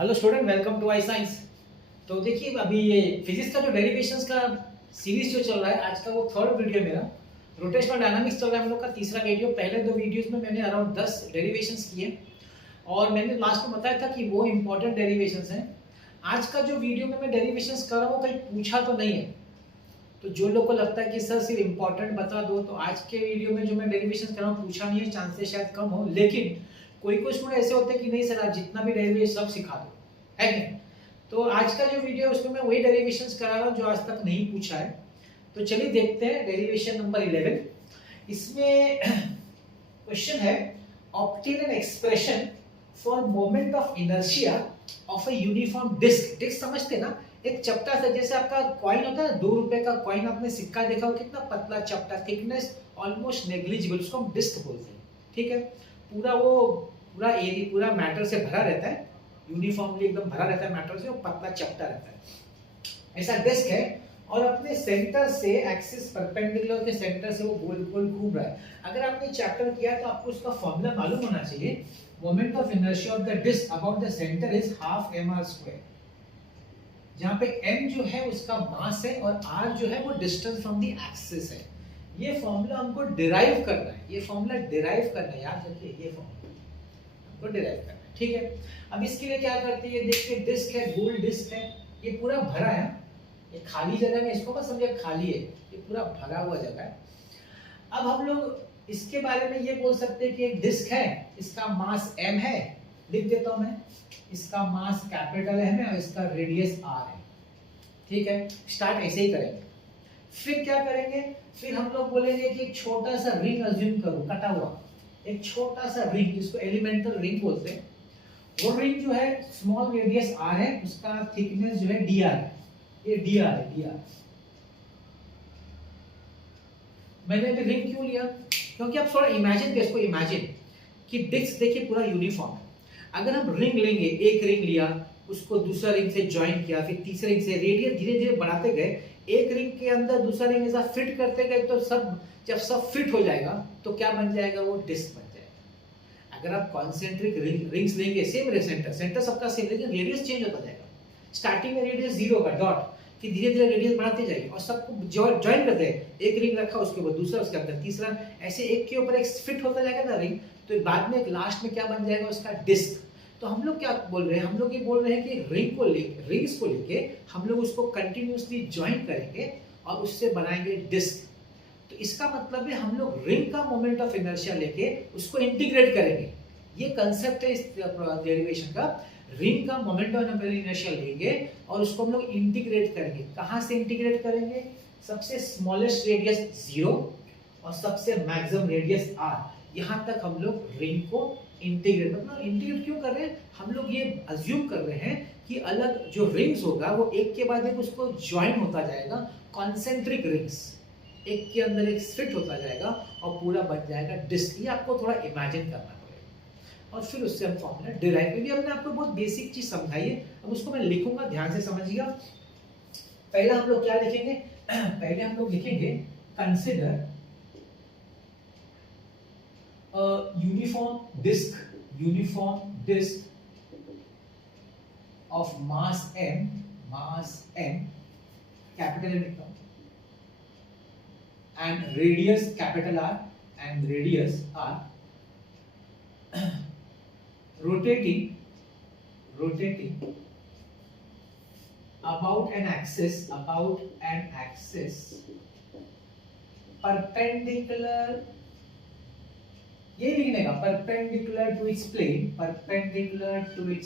Hello student, welcome to I science. तो देखिए, अभी ये फिजिक्स का जो डेरिवेशंस का सीरीज जो चल रहा है, आज का वो थर्ड वीडियो मेरा। रोटेशनल डायनामिक्स चल रहा है हम लोग का तीसरा वीडियो। पहले दो वीडियोस में मैंने अराउंड 10 डेरिवेशंस किए और मैंने लास्ट में बताया था कि वो इंपॉर्टेंट डेरिवेशंस हैं। आज का जो वीडियो में मैं डेरिवेशंस कर रहा हूँ कहीं पूछा तो नहीं है, तो जो लोग को लगता है कि सर सिर्फ इंपॉर्टेंट बता दो, तो आज के वीडियो में जो मैं डेरिवेशंस कर रहा हूँ पूछा नहीं है, चांसेस शायद कम हो। लेकिन कोई कोई स्टूडेंट ऐसे होते हैं कि नहीं सर आप जितना भी डेरिवेशन सब सिखा दो, है नहीं। तो आज का जो वीडियो है उसमें मैं वही डेरिवेशंस करा रहा हूँ जो आज तक नहीं पूछा है। तो चलिए देखते हैं डेरिवेशन नंबर 11। इसमें क्वेश्चन है, obtain an expression for moment of inertia of a uniform disc. Disc समझते ना, एक चपटा सा, जैसे आपका कॉइन होता है, 2 रुपए का कॉइन, आपने सिक्का देखा हो, कितना पतला चपटा, थिकनेस ऑलमोस्ट नेग्लिजिबल, उसको हम डिस्क बोलते हैं। ठीक है, पूरा एरिया पूरा मैटर से भरा रहता है, यूनिफॉर्मली एकदम भरा रहता है मैटर से, और पतला चपटा रहता है। ऐसा डिस्क है और अपने सेंटर से एक्सिस परपेंडिकुलर के सेंटर से वो गोल गोल घूम रहा है। अगर आपने चैप्टर किया तो आपको उसका फॉर्मूला मालूम होना चाहिए। Moment of inertia of the disc about the centre is half mr², जहां पे m जो है उसका मास है और r जो है वो डिस्टेंस फ्रॉम द एक्सिस है। ये फॉर्मूला हमको डिराइव करना है, ये फॉर्मूला डिराइव करना है, याद रखिए ये फॉर्मूला हमको डिराइव करना है। ठीक है, अब इसके लिए क्या करते हैं, ये देखिए डिस्क है, गोल डिस्क है, ये पूरा भरा है, ये खाली जगह में, इसको मत समझिए खाली है, ये पूरा भरा हुआ जगह है। अब हम लोग इसके बारे में ये बोल सकते हैं कि एक डिस्क है, इसका मास m है, लिख देता हूं मैं, इसका मास कैपिटल M है और इसका रेडियस r है। ठीक है, स्टार्ट ऐसे ही करेंगे। फिर क्या करेंगे, फिर हम लोग बोलेंगे कि एक छोटा सा रिंग अज्यूम करो, कटा हुआ एक छोटा सा रिंग, इसको एलिमेंटल रिंग बोलते हैं। वो रिंग जो है स्मॉल रेडियस r है, उसका थिकनेस जो है dr है, ये dr है, dr। मैंने अभी रिंग क्यों लिया, क्योंकि आप थोड़ा इमेजिन करें इसको, इमेजिन कि डिस्क देखिए पूरा यूनिफॉर्म है। अगर हम रिंग लेंगे, एक रिंग लिया, उसको दूसरा रिंग से ज्वाइन किया, फिर तीसरे रिंग से रेडियस धीरे धीरे बढ़ाते गए, एक रिंग के अंदर दूसरा रिंग ऐसा फिट करते गए, तो जब सब फिट हो जाएगा तो क्या बन जाएगा, वो डिस्क बन जाएगा। अगर आप कॉन्सेंट्रिक रिंग्स लेंगे, सेम सेंटर सबका सेम, लेकिन रेडियस चेंज होता जाएगा। स्टार्टिंग में रेडियस 0 होगा, डॉट, फिर धीरे धीरे रेडियस बढ़ाते जाइए और सबको ज्वाइन करते हैं। एक रिंग रखा, उसके ऊपर दूसरा, उसके अंदर तीसरा, ऐसे एक के ऊपर एक फिट होता जाएगा ना रिंग, तो बाद में एक लास्ट में क्या बन जाएगा, उसका डिस्क। तो हम लोग क्या बोल रहे हैं, हम लोग ये बोल रहे हैं कि रिंग्स को लेके हम लोग उसको कंटिन्यूअसली ज्वाइन करेंगे और उससे बनाएंगे डिस्क। तो इसका मतलब है हम लोग रिंग का मोमेंट ऑफ इनर्शिया लेके उसको इंटीग्रेट करेंगे। ये कंसेप्ट है इस डेरिवेशन का। रिंग का मोमेंट ऑफ इनर्शिया लेंगे और उसको हम लोग इंटीग्रेट करेंगे। कहां से इंटीग्रेट करेंगे, सबसे स्मॉलेस्ट रेडियस 0 और सबसे मैक्सिमम रेडियस r, यहां तक हम लोग रिंग को इंटीग्रेट, मतलब इंटीग्रेट क्यों कर रहे हैं, हम लोग ये अज्यूम कर रहे हैं कि अलग जो रिंग्स होगा वो एक के बाद एक उसको ज्वाइन होता जाएगा, कॉन्सेंट्रिक रिंग्स एक के अंदर एक फिट होता जाएगा और पूरा बन जाएगा डिस्क। ये आपको थोड़ा इमेजिन करना पड़ेगा और फिर उससे हम फॉर्मूला डिराइव करेंगे। हमने आपको बहुत बेसिक चीज समझाई है, अब उसको मैं लिखूंगा, ध्यान से समझिएगा। पहले हम लोग क्या लिखेंगे, पहले हम लोग लिखेंगे consider uniform disk of mass m, capital M, and radius capital R, and radius R, rotating about an axis perpendicular, ये लिखने का, perpendicular to its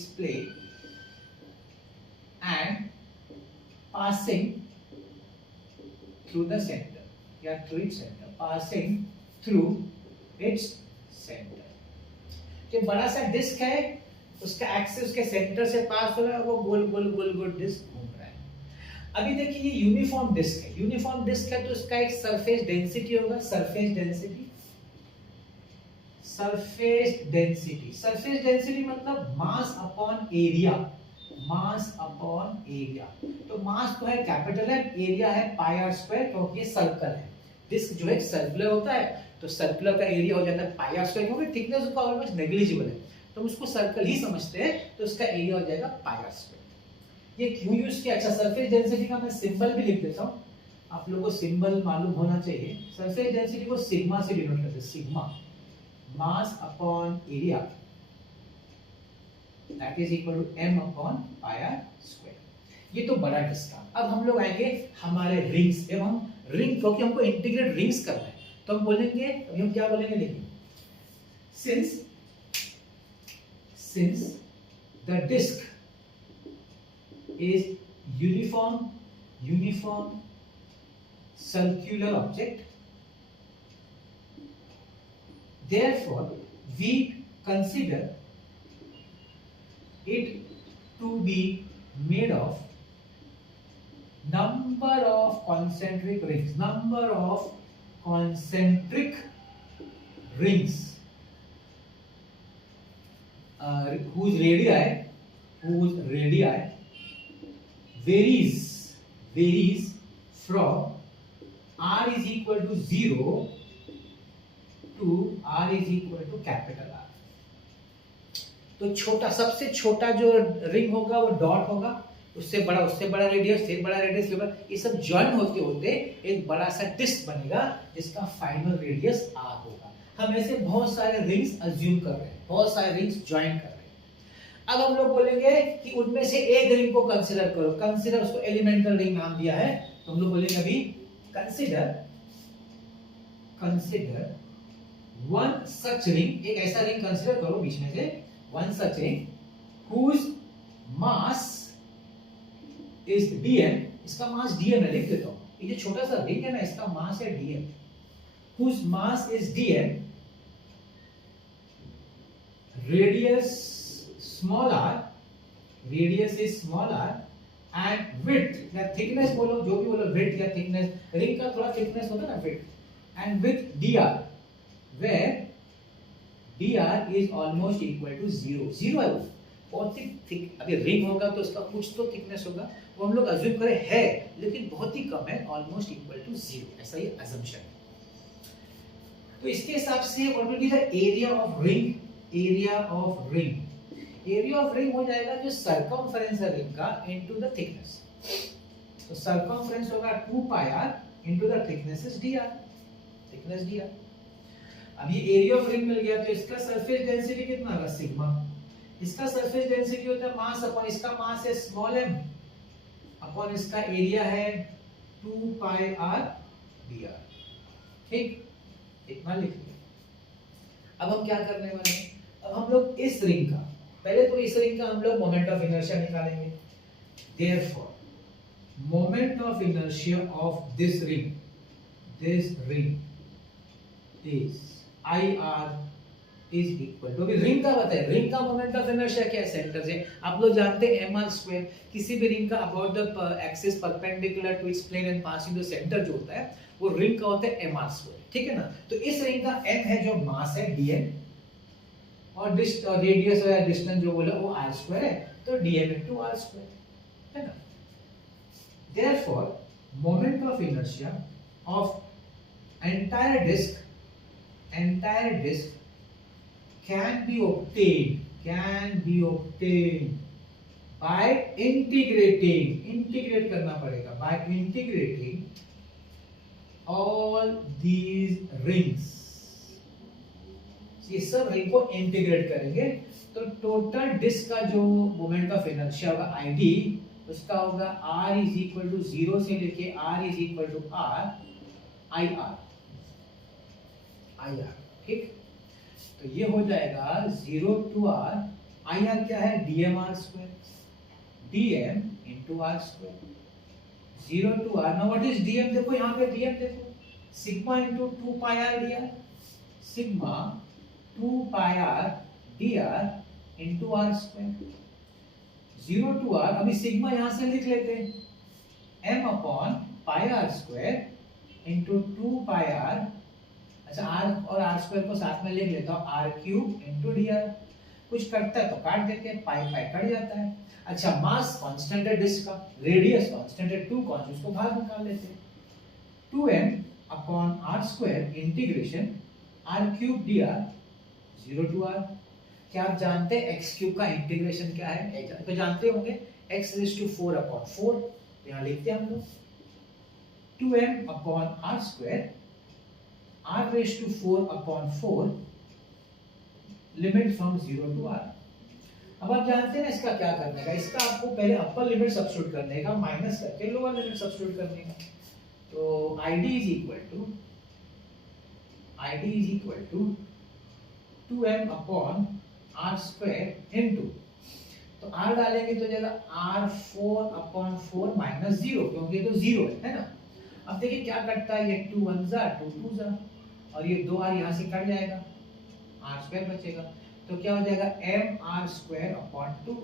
plane and passing through the center, या through its center, passing through its center। जो बड़ा सा disc है, उसका axis उसके सेंटर से पास हो रहा है, वो गोल गोल गोल गोल डिस्क घूम रहा है। अभी देखिए ये यूनिफॉर्म डिस्क है, यूनिफॉर्म डिस्क है तो उसका एक सरफेस डेंसिटी होगा, सरफेस डेंसिटी मतलब मास अपॉन एरिया, तो मास तो है कैपिटल है, एरिया है पाई r स्क्वायर, क्योंकि ये सर्कल है। डिस्क जो है सर्कुलर होता है तो सर्कुलर का एरिया हो जाता है पाई r स्क्वायर, क्योंकि थिकनेस उसका ऑलमोस्ट नेग्लिजिबल है। तो हम उसको सर्कल ही समझते हैं, तो उसका एरिया हो जाएगा पाई आर स्क्वायर। ये क्यों यूज किया? अच्छा, सरफेस डेंसिटी का मैं सिंबल भी लिख देता हूँ, आप लोगों को सिंबल मालूम होना चाहिए। सरफेस डेंसिटी को सिग्मा से डिनोट करते हैं, sigma mass upon area that is equal to m upon pi r square. ये तो बड़ा डिस्क था। अब हम लोग आएंगे हमारे रिंग्स। जब हम रिंग, क्योंकि हमको इंटीग्रेट रिंग्स करना है, तो हम बोलेंगे, अभी हम क्या बोलेंगे देखिए, since the disk is uniform circular object, therefore we consider it to be made of number of concentric rings, whose radii varies from r is equal to 0 to r is equal to capital R। तो छोटा, सबसे छोटा जो ring होगा वो dot होगा, उससे बड़ा रेडियस, फिर बड़ा रेडियस, ये सब ज्वाइन होते होते एक बड़ा सा डिस्क बनेगा जिसका फाइनल रेडियस r होगा। हम ऐसे बहुत सारे रिंग्स अज्यूम कर रहे हैं, बहुत सारे रिंग्स ज्वाइन कर रहे हैं। अब हम लोग बोलेंगे कि उनमें से एक रिंग को कंसीडर करो, कंसीडर, उसको एलिमेंटल रिंग नाम दिया है, तो हम लोग बोलेंगे अभी कंसीडर वन सच रिंग, एक ऐसा रिंग कंसीडर करो बीच में से, one such ring whose mass is dm, इसका मास dm है, लिख देता हूं, ये जो छोटा सा रिंग है ना, इसका मास है dm, whose mass is dm, radius is small r and width या thickness बोलो, जो भी बोलो, width या thickness, रिंग का थोड़ा thickness होता है ना, width, and with dr where dr is almost equal to 0 है, बहुत ही थिक। अभी रिंग होगा तो उसका कुछ तो थिकनेस होगा, वो हम लोग अज्यूम करें है, लेकिन बहुत ही कम है, ऑलमोस्ट इक्वल टू 0, ऐसा ये अजम्पशन है। तो इसके हिसाब से what will be the area of ring, area of ring हो जाएगा जो सर्कमफरेंस है रिंग का इनटू द थिकनेस, तो सर्कमफरेंस होगा 2 pi r into the thickness is dr, thickness dr। अब ये एरिया ऑफ रिंग मिल गया, तो इसका सरफेस डेंसिटी कितना होगा, सिग्मा, इसका सरफेस डेंसिटी होता है मास अपॉन, इसका मास है स्मॉल m अपॉन इसका एरिया है 2 पाई r dr, ठीक, इतना लिख लिया। अब हम क्या करने वाले हैं, अब हम लोग इस रिंग का, पहले तो इस रिंग का हम लोग मोमेंट ऑफ इनर्शिया निकालेंगे, therefore moment of inertia of this ring is IR is equal to, ring का बताए, रिंग का मोमेंट ऑफ इनर्शिया क्या है, सेंटर से, आप लोग जानते हैं mr स्क्वायर, किसी भी रिंग का about the axis perpendicular to its plane and passing the centre जो होता है वो रिंग का होता है mr स्क्वायर, ठीक है ना। तो इस रिंग का m है जो मास है dm, और रेडियस या डिस्टेंस जो बोला वो r स्क्वायर है, तो dm into r स्क्वायर है ना। therefore moment of inertia of entire disk can be obtained by integrate करना पड़ेगा, by integrating all these rings, ये सब रिंग को इंटीग्रेट करेंगे, तो टोटल डिस्क का जो मोमेंट ऑफ इनर्शिया होगा id, उसका होगा r इज इक्वल टू 0 से लेके r is equal to r IR, ठीक। तो ये हो जाएगा 0 टू r, IR क्या है, dmr square, dm into r square, 0 to r। Now what is dm, देखो यहाँ पे dm देखो, sigma into 2 pi r dr, sigma 2 pi r dr into r square, 0 to r। अभी सिग्मा यहाँ से लिख लेते हैं, m upon pi r square into 2 pi r, अच्छा r और r स्क्वायर को साथ में लिख लेता हूँ, r क्यूब इंटू dr, कुछ कटता है तो काट देते हैं, पाई पाई कट जाता है। अच्छा, मास कांस्टेंट है डिस्क का, रेडियस कांस्टेंट है 2 कॉन्स, उसको बाहर निकाल लेते हैं, 2m upon r square integration r cube dr 0 to r। क्या आप जानते हैं एक्स क्यूब का इंटीग्रेशन क्या है? तो जानते होंगे एक्स रेज टू 4 अपॉन 4, यहाँ लिखते हैं हम लोग 2m upon r square r raise to 4 upon 4 limit from 0 to r। अब आप जानते हैं ना इसका क्या करने का, इसका आपको पहले अपर लिमिट सब्स्टिट्यूट करने का, माइनस करके लोअर लिमिट सब्स्टिट्यूट करने का। तो id is equal to 2m upon r square into, तो r डालेंगे तो जाएगा r4 अपॉन 4 माइनस 0, क्योंकि ये तो 0 है ना। अब देखिए क्या कटता है, ये 2 1 जा 2 2 जा, और ये 2r यहाँ से कट जाएगा, r स्क्वायर बचेगा। तो क्या हो जाएगा mr स्क्वायर अपॉन 2,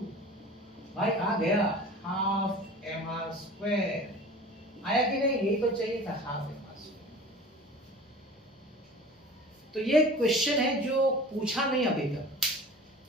भाई आ गया हाफ mr स्क्वायर, आया कि नहीं? यही तो चाहिए था, हाफ mr स्क्वायर। तो ये क्वेश्चन है जो पूछा नहीं अभी तक,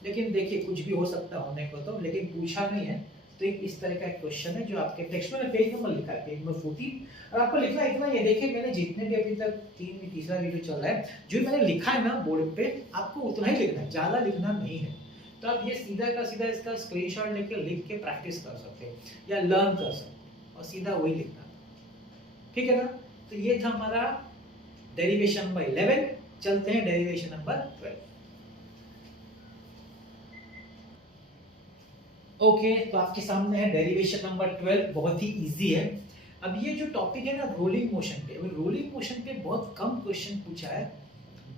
लेकिन देखिए कुछ भी हो सकता होने को तो, लेकिन पूछा नहीं है। तो एक इस तरह का क्वेश्चन है जो आपके टेक्स्ट में पेज नंबर लिखा है, पेज नंबर 14, और आपको लिखना इतना ही है। देखिए मैंने जितने भी अभी तक तीसरा वीडियो चल रहा है, जो मैंने लिखा है ना बोर्ड पे, आपको उतना ही लिखना है, ज्यादा लिखना नहीं है। तो आप ये सीधा का सीधा इसका स्क्रीनशॉट लेके लिख के प्रैक्टिस कर सकते हैं या लर्न कर सकते हैं, और सीधा वही लिखना, ठीक है ना। तो ये था हमारा डेरिवेशन नंबर 11। चलते हैं डेरिवेशन नंबर 12। ओके, तो आपके सामने है डेरिवेशन नंबर 12, बहुत ही इजी है। अब ये जो टॉपिक है ना रोलिंग मोशन पे, रोलिंग मोशन पे बहुत कम क्वेश्चन पूछा है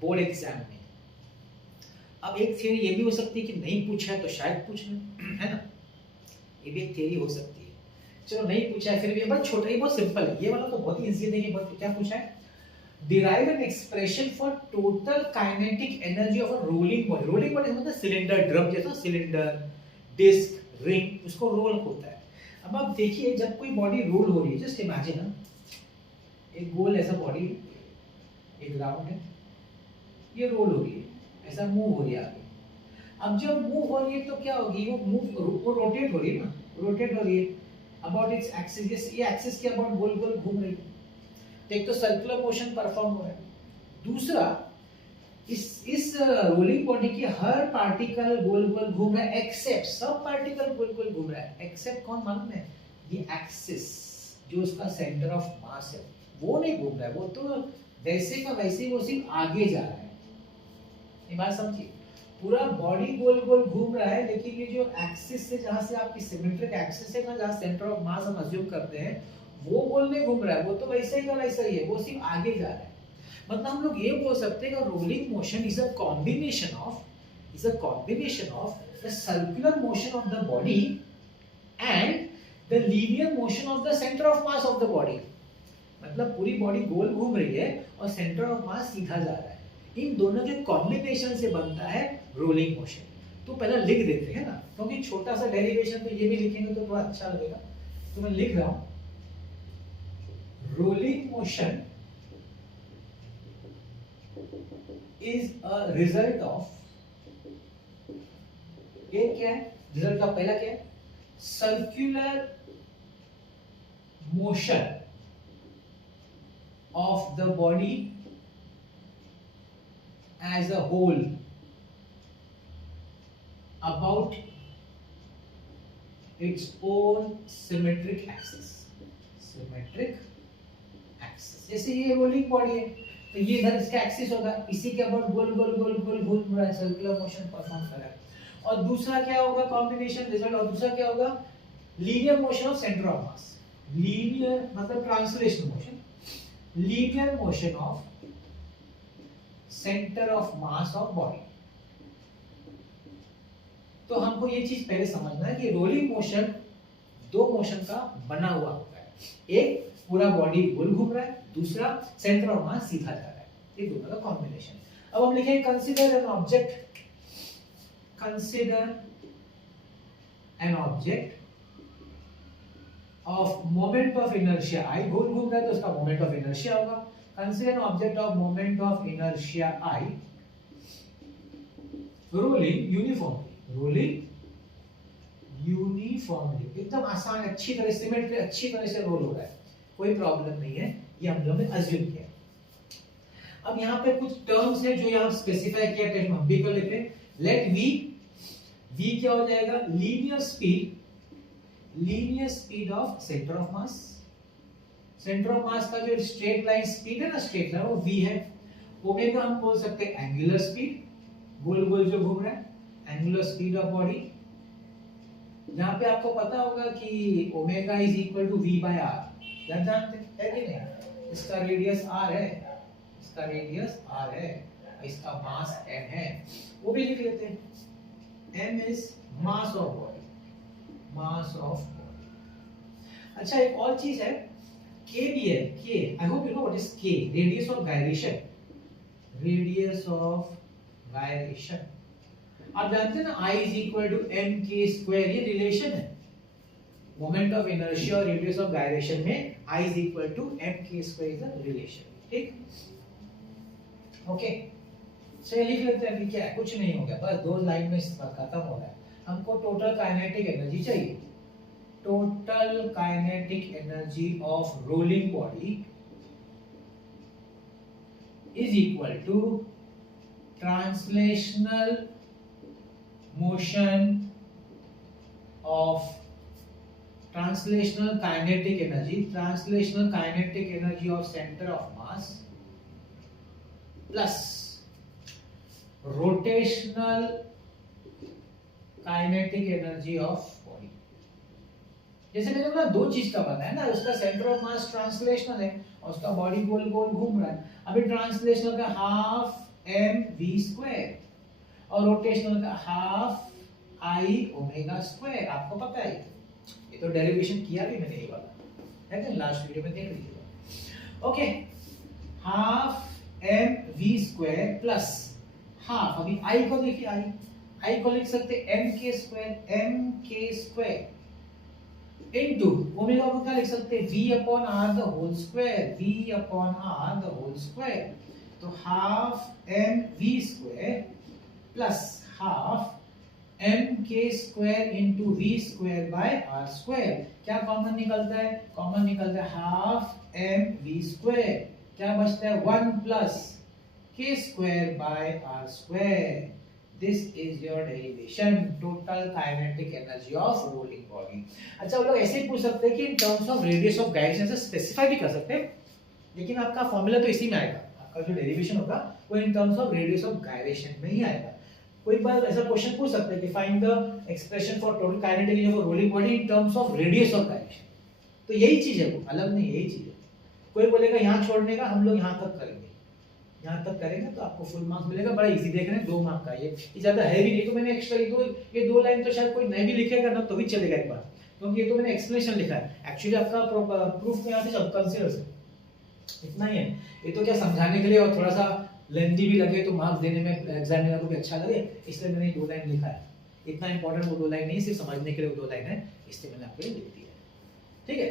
बोर्ड एग्जाम में। अब एक थियरी ये भी हो सकती है कि नहीं पूछा है तो शायद पूछ लें, है ना, ये भी एक थियरी हो सकती है। चलो नहीं पूछा है फिर भी, बहुत छोटा ही, बहुत सिंपल है ये वाला, तो बहुत ही इजी है। देखिए बहुत क्या पूछा है, derive N expression for total kinetic energy of a rolling body. Rolling body मतलब सिलेंडर, ड्रम जैसा सिलेंडर, डिस्क, रिंग, उसको रोल होता है। अब आप देखिए जब कोई बॉडी रोल हो रही है, जस्ट इमेजिन ना, एक गोल ऐसा बॉडी, एक राउंड है, ये रोल हो रही है, ऐसा मूव हो रही है आगे। अब जब मूव हो रही है तो क्या होगी, वो रोटेट हो रही है ना, रोटेट हो रही है अबाउट इट्स एक्सिस, ये एक्सिस के अबाउट गोल गोल घूम रही है। तो एक तो सर्कुलर मोशन परफॉर्म हो रहा है, दूसरा इस रोलिंग बॉडी की हर पार्टिकल गोल गोल घूम रहा है, एक्सेप्ट, सब पार्टिकल गोल गोल घूम रहा है, एक्सेप्ट कौन मालूम है, ये एक्सिस जो उसका सेंटर ऑफ मास है वो नहीं घूम रहा है, वो तो वैसे का वैसे वो सिर्फ आगे जा रहा है। ये बात समझिए, पूरा बॉडी गोल गोल घूम रहा है, लेकिन ये जो एक्सिस से, जहां से आपकी सिमेट्रिक एक्सिस है ना, जहां सेंटर ऑफ मास हम अज्यूम करते हैं, वो गोल नहीं घूम रहा है, वो तो वैसे ही का वैसा ही है, वो सिर्फ आगे जा रहा है। मतलब हम लोग ये बोल सकते हैं कि rolling motion is a combination of the circular motion of the body and the linear motion of the centre of mass of the body. मतलब पूरी बॉडी गोल घूम रही है और सेंटर ऑफ मास सीधा जा रहा है, इन दोनों के कॉम्बिनेशन से बनता है रोलिंग मोशन। तो पहले लिख देते हैं ना, क्योंकि छोटा सा डेरिवेशन तो ये भी लिखेंगे तो थोड़ा अच्छा लगेगा। तो मैं लिख रहा हूं, rolling motion is a result of, ये क्या है, रिजल्ट का पहला क्या है, circular motion of the body as a whole about its own symmetric axis, जैसे ये रोलिंग बॉडी है तो ये इधर इसका एक्सिस होगा, इसी के अबाउट गोल गोल गोल गोल घूम रहा है, सर्कुलर मोशन परफॉर्म कर रहा है। और दूसरा क्या होगा कॉम्बिनेशन रिजल्ट, और दूसरा क्या होगा linear motion of centre of mass, linear मतलब translational motion, linear motion of centre of mass of body. तो हमको ये चीज पहले समझना है कि रोलिंग मोशन दो मोशन का बना हुआ होता है, एक पूरा बॉडी गोल घूम रहा है, दूसरा सेंटर ऑफ मास सीधा जा रहा है, ये दोनों का कॉम्बिनेशन। अब हम लिखेंगे consider an object of moment of inertia I, गोल घूम रहा है तो उसका मोमेंट ऑफ इनर्शिया होगा। Consider an object of moment of inertia I rolling uniformly, एकदम आसान, अच्छी तरह सिमेट्री, अच्छी तरह से रोल हो रहा है, कोई प्रॉब्लम नहीं है, ये हम लोगों ने अज्यूम किया। अब यहाँ पे कुछ टर्म्स है जो यहाँ स्पेसिफाई किया, टेस्ट हम भी कर लेते हैं। लेट v v क्या हो जाएगा, linear speed of centre of mass. Centre of मास का जो स्ट्रेट लाइन स्पीड है ना, स्ट्रेट लाइन, वो v है। ओमेगा हम बोल सकते हैं एंगुलर स्पीड, गोल गोल जो घूम रहा है, एंगुलर स्पीड ऑफ बॉडी। यहाँ पे आपको पता होगा कि omega is equal to v by r, क्या जानते हैं कि नहीं? इसका रेडियस r है, इसका रेडियस r है, इसका मास m है, वो भी लिख लेते हैं। m is mass of body, mass of body. अच्छा एक और चीज है, k भी है, k, I hope you know what is k, radius of gyration, radius of gyration. आप जानते हैं ना I is equal to M K square, ये रिलेशन है मोमेंट ऑफ इनर्शिया और रेडियस ऑफ गायरेशन में I is equal to M K square is a relation. ठीक, okay, चलिए लिख लेते हैं। अभी क्या है, कुछ नहीं हो गया, बस 2 लाइन में खत्म हो रहा है। हमको टोटल काइनेटिक एनर्जी चाहिए, total kinetic energy of rolling body is equal to translational motion of translational kinetic energy of center of mass plus rotational kinetic energy of body। जैसे मैंने बोला 2 चीज का बना है ना, उसका सेंटर ऑफ मास ट्रांसलेशनल है और उसका बॉडी गोल गोल घूम रहा है। अभी ट्रांसलेशनल का हाफ m v स्क्वायर और रोटेशनल का हाफ आई ओमेगा स्क्वायर, आपको पता है ये तो डेरिवेशन किया भी मैंने ये वाला है ना, लास्ट वीडियो में देख लीजिएगा। Okay, half M V square plus half, अभी आई को देखिए, आई को लिख सकते M K square into omega को क्या लिख सकते हैं, v upon r the whole square, v upon r the whole square. तो half M V square plus half M K square into V square by R square. क्या common निकलता है, common निकलता है हाफ एम वी स्क्वायर, क्या बचता है 1 plus K square by R square. This is your derivation, total kinetic energy of rolling body. अच्छा वो लोग ऐसे ही पूछ सकते हैं कि in terms of radius of gyration से स्पेसिफाई भी कर सकते हैं, लेकिन आपका फॉर्मूला तो इसी में आएगा, आपका जो डेरिवेशन होगा वो इन terms of radius of gyration में ही आएगा। कोई बार ऐसा क्वेश्चन पूछ सकते हैं कि find the expression for total kinetic energy of rolling body in terms of radius of gyration, तो यही चीज है, वो अलग नहीं, यही चीज है। कोई बोलेगा यहाँ छोड़ने का, हम लोग यहाँ तक करेंगे, यहाँ तक करेंगे तो आपको फुल मार्क्स मिलेगा। बड़ा इजी देख रहे हैं, 2 मार्क का ये ज्यादा है भी नहीं, तो मैंने एक्स्ट्रा ये 2 लाइन तो शायद कोई नहीं भी लिखेगा ना तो भी चलेगा एक बार, क्योंकि ये तो मैंने एक्सप्लेनेशन लिखा है। एक्चुअली आपका प्रूफ में यहाँ से कंसीडर से इतना ही है, ये तो क्या समझाने के लिए और थोड़ा सा लेंथी भी लगे तो मार्क्स देने में एग्जामिनर को भी अच्छा लगे, इसलिए मैंने 2 लाइन लिखा है। इतना इंपॉर्टेंट वो 2 लाइन नहीं, सिर्फ समझने के लिए वो 2 लाइन है, इसलिए मैंने आपको लिख दिया है। ठीक है,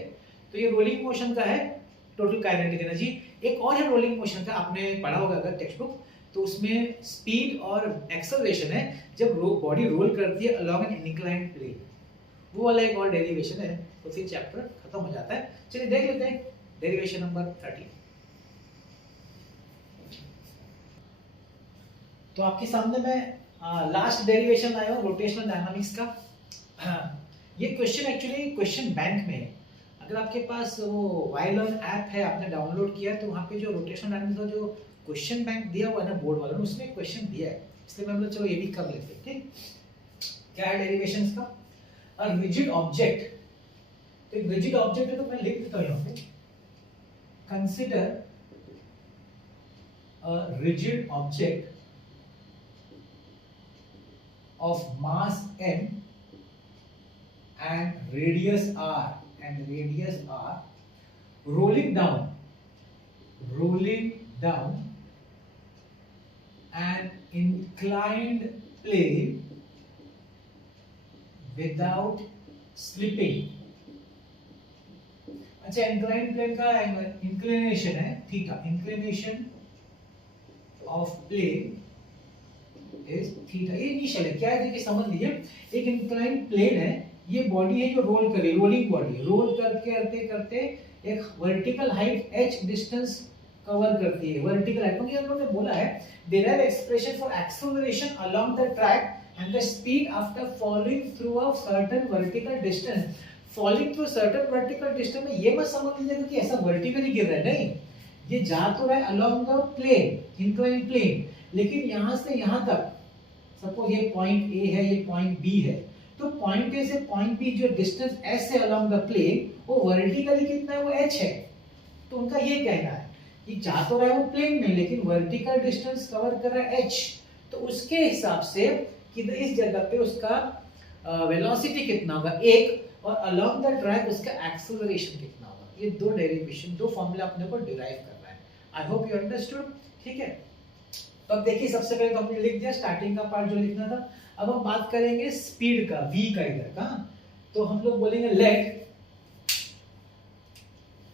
तो ये रोलिंग मोशन का है टोटल काइनेटिक एनर्जी। एक और है रोलिंग मोशन का, आपने पढ़ा होगा अगर टेक्स्ट बुक, तो उसमें स्पीड और एक्सेलरेशन है जब बॉडी रोल करती है अलोंग एन इंक्लाइंड प्लेन, वो वाला एक और डेरिवेशन है, तो फिर चैप्टर खत्म हो जाता है। चलिए देख लेते हैं डेरिवेशन नंबर 30। तो आपके सामने मैं लास्ट डेरिवेशन लाया हूं रोटेशनल डायनामिक्स का। ये क्वेश्चन एक्चुअली क्वेश्चन बैंक में है। अगर आपके पास वो वाइलर्न ऐप है, आपने डाउनलोड किया, तो वहाँ पे जो रोटेशनल डायनामिक्स का जो क्वेश्चन बैंक दिया हुआ है ना बोर्ड वाला, उसमें क्वेश्चन दिया है, इसलिए मैं बोला चलो ये भी कर लेते हैं। ठीक, क्या है डेरिवेशंस का, अ रिजिड ऑब्जेक्ट, तो एक रिजिड ऑब्जेक्ट है तो मैं लिख देता हूं यहाँ पे, consider a rigid object of mass m and radius r rolling down an inclined plane without slipping। अच्छा, inclined plane का inclination है theta, inclination of plane is theta, ये इनिशियल है। क्या है देखिए समझ लीजिए, एक इंक्लाइंड प्लेन है, ये बॉडी है जो रोल कर रही है, रोलिंग बॉडी रोल करते करते एक vertical height h distance cover करती है, वर्टिकल हाइट, क्योंकि हम लोगों ने बोला है derive expression for acceleration along the track and the speed after falling through a certain vertical distance. Falling through certain vertical distance में ये मत समझ लीजिएगा कि ऐसा vertically गिर रहा है, नहीं, ये जा तो रहा है along the plane, inclined plane, लेकिन यहाँ से यहाँ तक, सपोज ये पॉइंट A है, ये पॉइंट B है, तो पॉइंट A से पॉइंट B जो डिस्टेंस S है along the plane, वो वर्टिकली कितना है, वो h है। तो उनका ये कहना है कि जा तो रहा है वो प्लेन में, लेकिन वर्टिकल डिस्टेंस कवर कर रहा है h, तो उसके हिसाब से कि इस जगह पे उसका वेलोसिटी कितना होगा 1, और अलोंग द ट्रैक उसका एक्सेलरेशन कितना होगा। ये दो डेरिवेशन, दो फॉर्मूला अपने को डिराइव करना है। आई होप यू अंडरस्टूड, ठीक है। तो अब देखिए, सबसे पहले तो हमने लिख दिया स्टार्टिंग का पार्ट जो लिखना था। अब हम बात करेंगे स्पीड का, v का इधर का। तो हम लोग बोलेंगे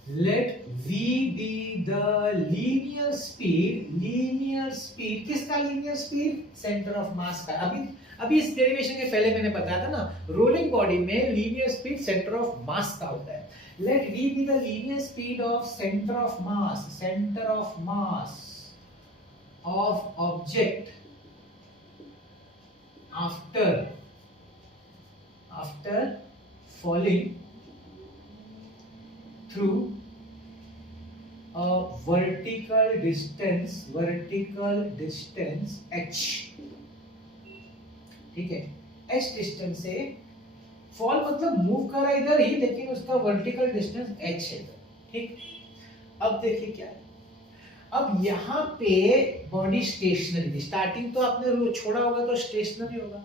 let v be the linear speed किसका linear speed, सेंटर ऑफ मास का। अभी इस डेरिवेशन के पहले मैंने बताया था ना, रोलिंग बॉडी में लीनियर स्पीड सेंटर ऑफ मास का होता है। let v be the linear speed of center of mass of object after falling through a vertical distance h, ठीक है। h डिस्टेंस से फॉल मतलब मूव कर रहा है इधर ही, लेकिन उसका वर्टिकल डिस्टेंस h है, ठीक। अब देखिए क्या है, अब यहाँ पे बॉडी स्टेशनरी, स्टार्टिंग तो आपने छोड़ा होगा तो स्टेशनरी होगा,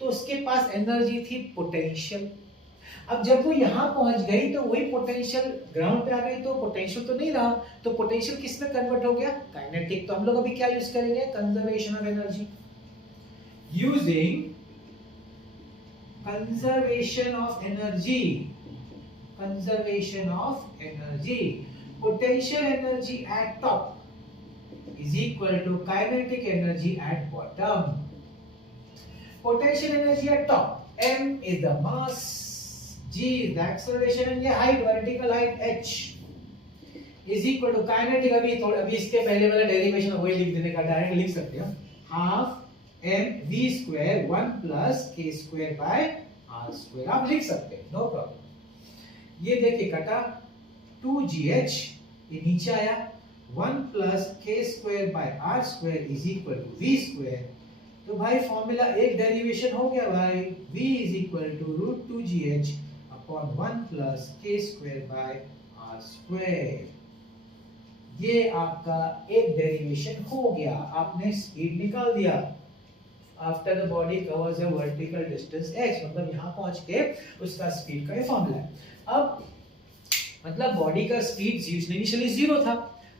तो उसके पास एनर्जी थी पोटेंशियल। अब जब वो यहाँ पहुंच गई तो वही पोटेंशियल ग्राउंड पे आ गई, तो पोटेंशियल तो नहीं रहा, तो पोटेंशियल किस में कन्वर्ट हो गया, काइनेटिक। तो हम लोग अभी क्या यूज करेंगे, conservation of energy. Using conservation of energy, potential energy at top is equal to kinetic energy at bottom. Potential energy at top, m is the mass, g is the acceleration, and ये height, vertical height h is equal to kinetic। अभी इसके पहले वाला derivation वही लिख देने का, direct लिख सकते हो, half m v square 1 plus k square by r square, आप लिख सकते हैं, नो प्रॉब्लम। ये देखिए कटा 2gh, ये नीचे आया 1 plus k square by r square is equal to v square. तो भाई फॉर्मूला एक डेरिवेशन हो गया भाई, v is equal to root 2gh upon 1 plus k square by r square. ये आपका एक डेरिवेशन हो गया, आपने स्पीड निकाल दिया after the body covers a vertical distance h, मतलब यहाँ पहुंच के उसका स्पीड का ये फॉर्मूला है। अब मतलब बॉडी का स्पीड इनिशियली 0 था,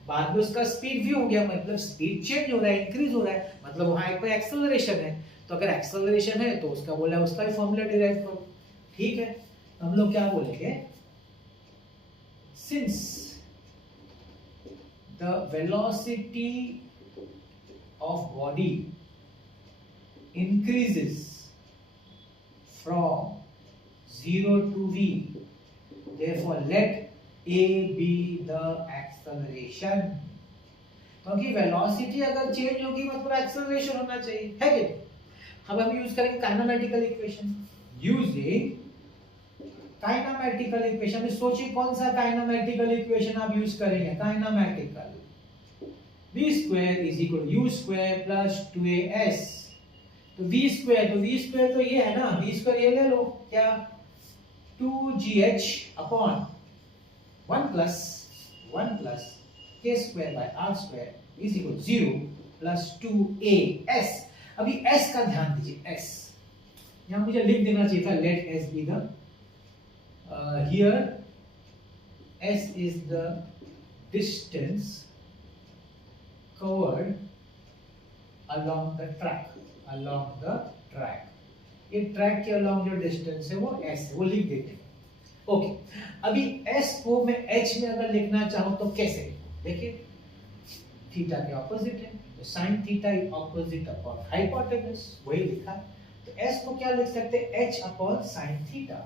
बाद में उसका स्पीड v हो गया, मतलब स्पीड चेंज हो रहा है, इंक्रीज हो रहा है, मतलब वहां एक पे एक्सेलरेशन है। तो अगर एक्सेलरेशन है तो उसका बोला है उसका ही फॉर्मूला डिराइव करो, ठीक है। हम लोग क्या बोलेंगे, since the velocity of body increases from 0 to v, therefore let a be the acceleration। क्योंकि वेलोसिटी अगर चेंज होगी मतलब एक्सेलरेशन होना चाहिए, है कि हम यूज करेंगे kinematical equation. Using kinematical equation, सोचिए कौन सा काइनेमेटिकल इक्वेशन आप यूज करेंगे, kinematical v square is equal to u square plus 2as। तो v स्क्वायर तो ये है ना, v स्क्वायर ये ले लो, क्या 2gh upon 1 plus k square by r square is equal 0 plus 2as। अभी s का ध्यान दीजिए, s यहां मुझे लिख देना चाहिए था, let s be the here s is the distance covered along the track, ये ट्रैक के along जो डिस्टेंस है वो s है, वो लिख देते हैं। ओके, अभी s को मैं h में अगर लिखना चाहूं तो कैसे, देखिए थीटा के ऑपोजिट है, तो sin theta is opposite upon hypotenuse, वही लिखा। तो s को क्या लिख सकते हैं, h upon sin theta,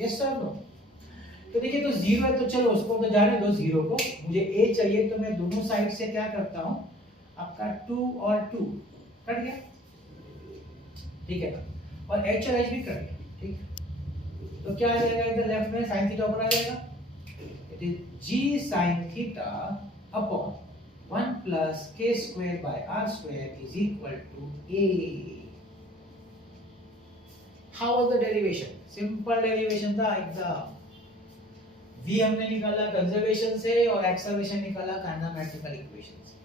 yes और नो। तो देखिए, तो 0 है तो चलो उसको तो जाने दो 0 को, मुझे a चाहिए, तो मैं दोनों साइड से क्या करता हूं, आपका 2 और 2 कट गया, ठीक है। और एच और एच भी कट गया, ठीक। तो क्या आ जाएगा इधर लेफ्ट में sin थीटा ऊपर आ जाएगा, it is g sin theta upon 1 plus k square by r square is equal to a. How was the derivation? Simple derivation था एकदम। v हमने निकाला कंजर्वेशन से और एक्सेलरेशन निकाला काइनेमेटिकल इक्वेशन से।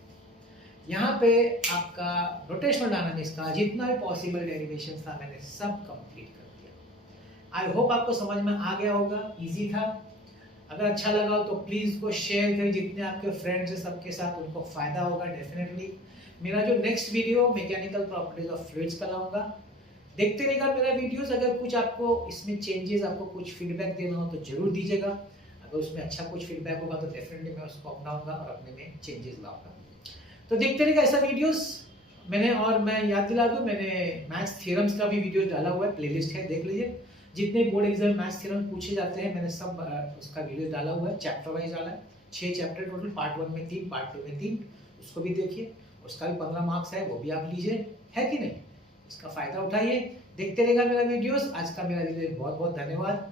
यहाँ पे आपका रोटेशनल डायनामिक्स का जितना भी पॉसिबल डेरिवेशन था मैंने सब कंप्लीट कर दिया। आई होप आपको समझ में आ गया होगा, इजी था। अगर अच्छा लगा हो तो प्लीज इसको शेयर करें, जितने आपके फ्रेंड्स हैं सबके साथ, उनको फायदा होगा डेफिनेटली। मेरा जो next video mechanical properties of fluids का लाऊंगा, देखते रहिएगा मेरा वीडियोस। अगर कुछ आपको इसमें चेंजेस, आपको कुछ फीडबैक देना हो तो जरूर दीजिएगा। अगर उसमें अच्छा कुछ फीडबैक होगा तो डेफिनेटली मैं उसको अपनाऊंगा और अपने में चेंजेस लाऊंगा। तो देखते रहिएगा ऐसा वीडियोस। मैं याद दिला दूं, मैंने मैथ्स थ्योरम्स का भी वीडियो डाला हुआ है, प्लेलिस्ट है, देख लीजिए। जितने बोर्ड एग्जाम मैथ्स थ्योरम पूछे जाते हैं मैंने सब उसका वीडियो डाला हुआ है, चैप्टर वाइज डाला है। 6 चैप्टर टोटल, पार्ट 1 में 3, पार्ट 2 में 3, उसको भी देखिए। उसका भी 15 मार्क्स है, वो भी आप लीजिए, है कि नहीं? इसका फायदा उठाइए, देखते रहिएगा मेरा वीडियोस। आज का मेरा वीडियो बहुत बहुत धन्यवाद।